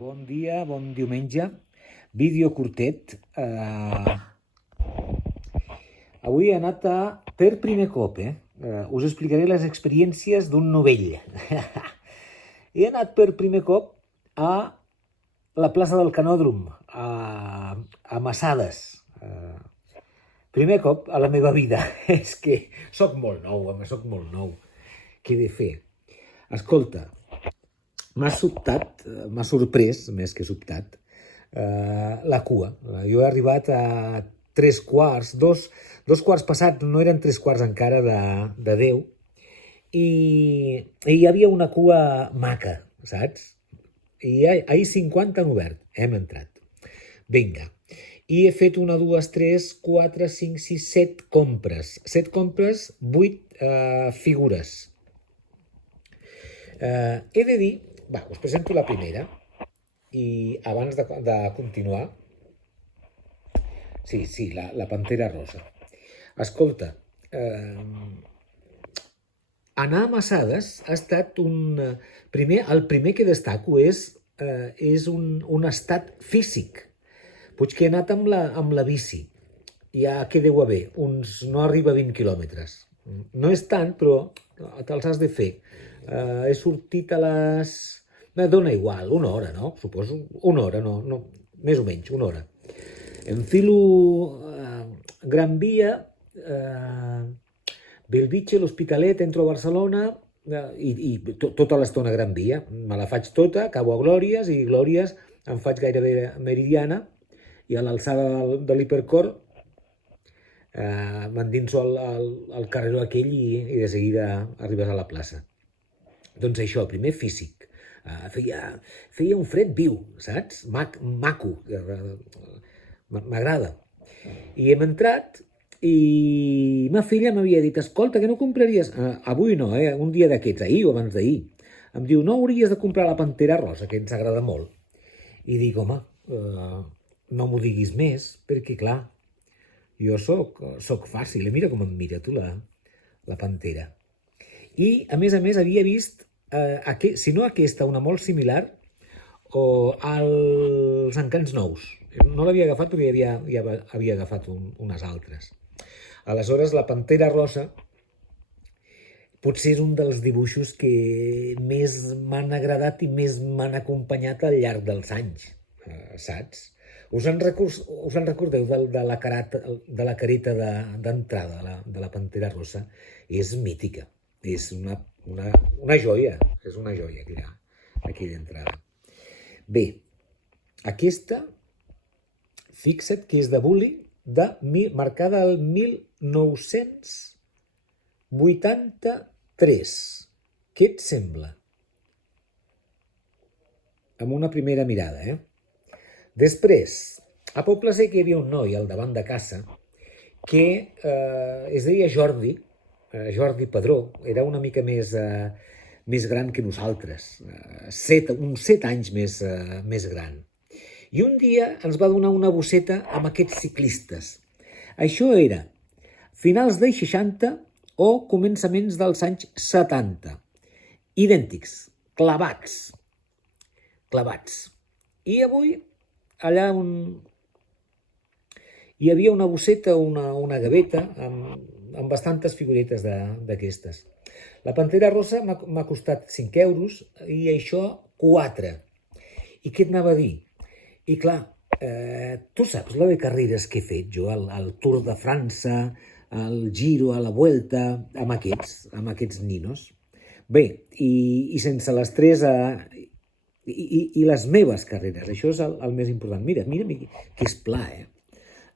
Bon dia, bon diumenge. Vídeo curtet. Avui he anat per primer cop, us explicaré les experiències d'un novell. He anat per primer cop a la plaça del Canòdrom, a Massades. Primer cop a la meva vida. És que soc molt nou, home, soc molt nou. Què he de fer? Escolta, m'ha sobtat, m'ha sorprès, més que sobtat, la cua. Jo he arribat a 3:15, dos quarts passat, no eren 3:15 encara de 10, i hi havia una cua maca, saps? I ahir 50 han obert, hem entrat. Vinga. I he fet 1, 2, 3, 4, 5, 6, 7 compres. 7 compres, 8 figures. He de dir, us presento la primera, i abans de continuar, sí, la Pantera Rosa. Escolta, anar a Massades ha estat el primer que destaco és un estat físic. Potser he anat amb la bici, ja que deu haver, no arriba a 20 quilòmetres. No és tant, però te'ls has de fer. He sortit a les... Dóna igual, 1 hora, no? Suposo, 1 hora, no, més o menys, 1 hora. Enfilo Gran Via, Bellvitge, l'Hospitalet, entro a Barcelona i tota l'estona Gran Via. Me la faig tota, acabo a Glòries, i Glòries em faig gairebé Meridiana, i a l'alçada de l'Hipercor m'endinso al carreró aquell i de seguida arribes a la plaça. Doncs això, primer físic. Feia un fred viu, saps? Maco. M'agrada. I hem entrat i ma filla m'havia dit: escolta, que no compraries... Avui no, un dia d'aquests, ahir o abans d'ahir. Em diu: no hauries de comprar la Pantera Rosa, que ens agrada molt. I dic: home, no m'ho diguis més, perquè clar, jo soc fàcil. Mira com em mira tu la Pantera. I a més havia vist, si no aquesta, una molt similar, o als Encants Nous. No l'havia agafat perquè ja havia agafat unes altres. Aleshores, la Pantera Rosa potser és un dels dibuixos que més m'han agradat i més m'han acompanyat al llarg dels anys, saps? Us en recordeu de la careta d'entrada de la Pantera Rosa? És mítica, és una joia, és una joia aquella entrada. Bé, aquesta, fixa't que és de Bulli, marcada el 1983. Què et sembla? Amb una primera mirada, Després, a Poble Sec hi havia un noi al davant de casa que es deia Jordi Padró, era una mica més gran que nosaltres, uns 7 anys més gran. I un dia ens va donar una bosseta amb aquests ciclistes. Això era finals dels 60 o començaments dels anys 70. Idèntics, clavats. I avui, allà on hi havia una bosseta, una gaveta, amb bastantes figuretes d'aquestes. La Pantera Rosa m'ha costat 5 euros i això 4. I què et anava a dir? I clar, tu saps la de carreres que he fet jo, el Tour de França, el Giro, a la Vuelta, amb aquests ninos. Bé, i sense les 3... I les meves carreres, això és el més important. Mira que és pla,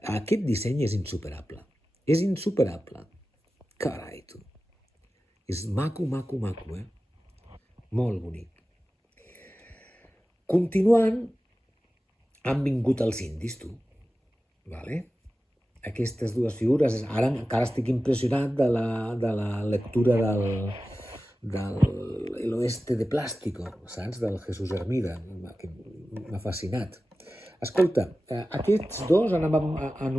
Aquest disseny és insuperable. És insuperable. Carai, tu. És maco, Molt bonic. Continuant, han vingut els indis, tu. Vale? Aquestes dues figures, ara encara estic impressionat de la lectura del El Oeste de Plástico, saps? Del Jesús Hermida, que m'ha fascinat. Escolta, aquests dos anaven en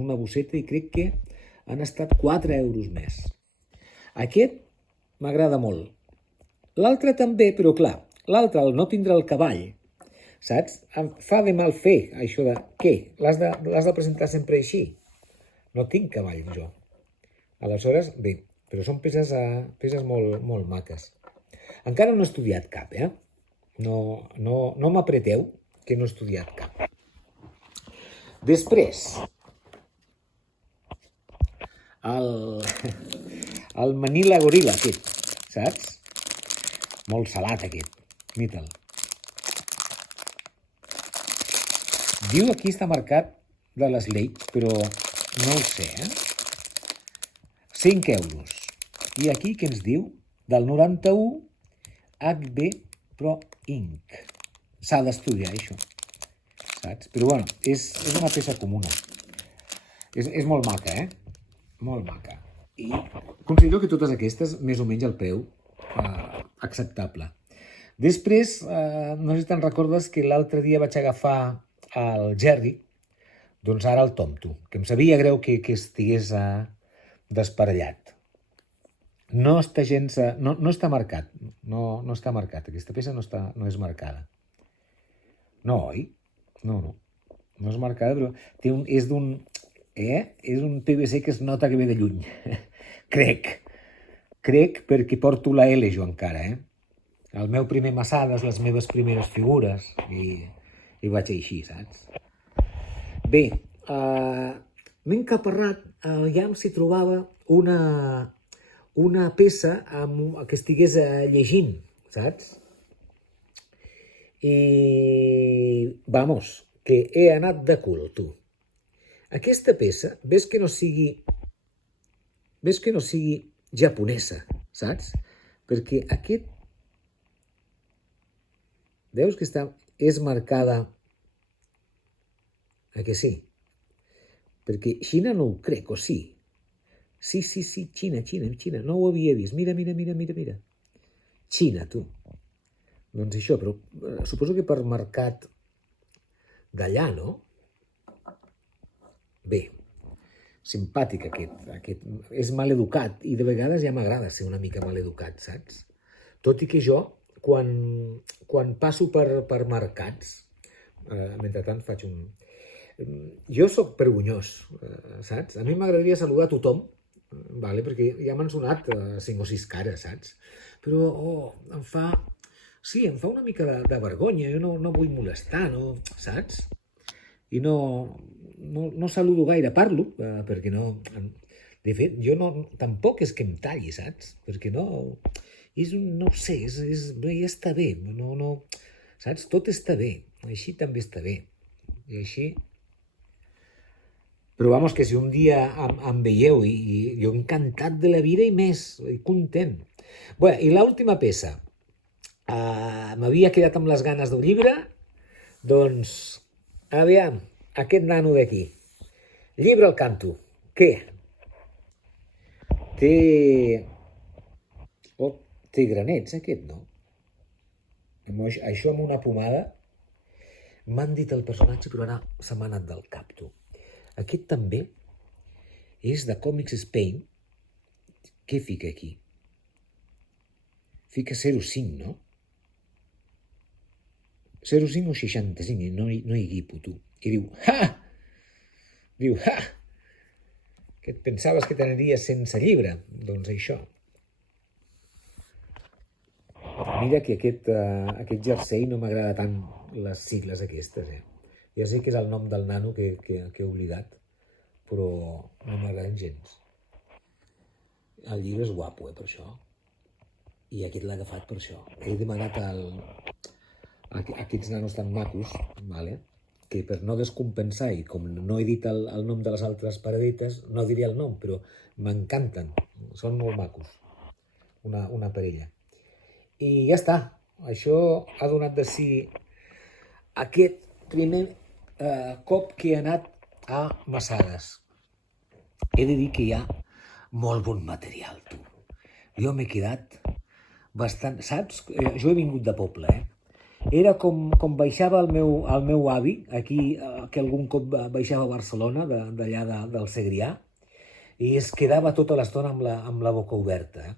una bosseta i crec que han estat 4 euros més. Aquest m'agrada molt. L'altre també, però clar, l'altre, el no tindre el cavall, saps? Em fa de mal fer, això de... Què? L'has de presentar sempre així? No tinc cavall, jo. Aleshores, bé, però són peces molt, molt maques. Encara no he estudiat cap, eh? No m'apreteu, que no he estudiat cap. Després, el Manila Gorilla, aquest, saps? Molt salat, aquest. Mira'l. Diu aquí està marcat de les Lake, però no ho sé, eh? 5 euros. I aquí què ens diu? Del 91 HB Pro Ink. S'ha d'estudiar, això. Saps? Però bueno, és una peça comuna. És molt maca, eh? Molt maca. I considero que totes aquestes, més o menys el preu, acceptable. Després, no sé si te'n recordes que l'altre dia vaig agafar el Jerry, doncs ara el Tomto, que em sabia greu que estigués desparellat. No està gens... No està marcat. No està marcat. Aquesta peça no és marcada. No, oi? No és marcada, però és d'un PVC que es nota que ve de lluny. Crec perquè porto la L jo encara, eh? El meu primer Massades, les meves primeres figures, i vaig així, saps? Bé, m'he encaparrat, ja s'hi trobava una peça que estigués llegint, saps? I, vamos, que he anat de cul, tu. Aquesta peça, ves que no sigui japonesa, saps? Perquè aquest, veus que és marcada, que sí? Perquè Xina no ho crec, o sí? Sí, Xina, no ho havia vist. Mira. Xina, tu. Doncs això, però suposo que per mercat d'allà, no? Bé, simpàtic aquest. És mal educat i de vegades ja m'agrada ser una mica mal educat, saps? Tot i que jo, quan passo per mercats, mentrestant faig un... Jo sóc vergonyós, saps? A mi m'agradaria saludar a tothom, perquè ja m'han sonat 5 o 6 cares, saps? Però em fa una mica de vergonya, jo no vull molestar, saps? I no saludo gaire, parlo, perquè no... De fet, jo tampoc és que em talli, saps? Perquè no ho sé, ja està bé, saps? Tot està bé, així també està bé. I així... Però vamos, que si un dia em veieu i jo encantat de la vida i més, content. Bé, i l'última peça. M'havia quedat amb les ganes d'un llibre, doncs, aviam, aquest nano d'aquí. Llibre al canto. Què? Té granets, aquest, no? Això amb una pomada. M'han dit el personatge, però ara se m'ha anat del cap, tu. Aquest també és de Comics Spain. Què fica aquí? Fica 0,5, no? 0,5 o 65, no hi guipo, tu. I diu, ha! Diu, ha! Que et pensaves que t'aniries sense llibre? Doncs això. Mira que aquest jersei no m'agrada tant les sigles aquestes, eh? Ja sé que és el nom del nano que he oblidat, però no m'agraden gens. El llibre és guapo, per això. I aquest l'ha agafat per això. He demanat aquests nanos tan macos, que per no descompensar, i com no he dit el nom de les altres paradetes, no diré el nom, però m'encanten. Són molt macos. Una parella. I ja està. Això ha donat de si aquest primer cop que he anat a Massades. He de dir que hi ha molt bon material, tu. Jo m'he quedat bastant... Saps? Jo he vingut de poble, eh? Era com baixava el meu avi, aquí, que algun cop baixava a Barcelona, d'allà del Segrià, i es quedava tota l'estona amb la boca oberta.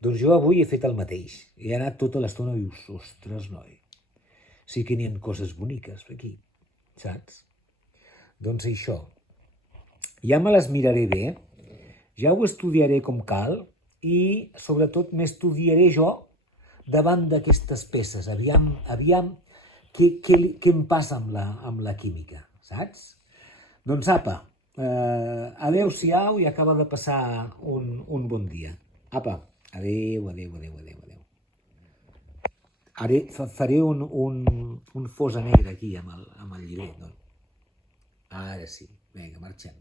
Doncs jo avui he fet el mateix. He anat tota l'estona i dius, ostres, noi, sí que n'hi ha coses boniques aquí, saps? Doncs això, ja me les miraré bé, ja ho estudiaré com cal i sobretot m'estudiaré jo davant d'aquestes peces. Aviam què em passa amb la química, saps? Doncs apa, adeu-siau i acaba de passar un bon dia. Apa, adeu. Ara faré un fosa negre aquí amb el llibret. Doncs. Ara sí, vinga, marxem.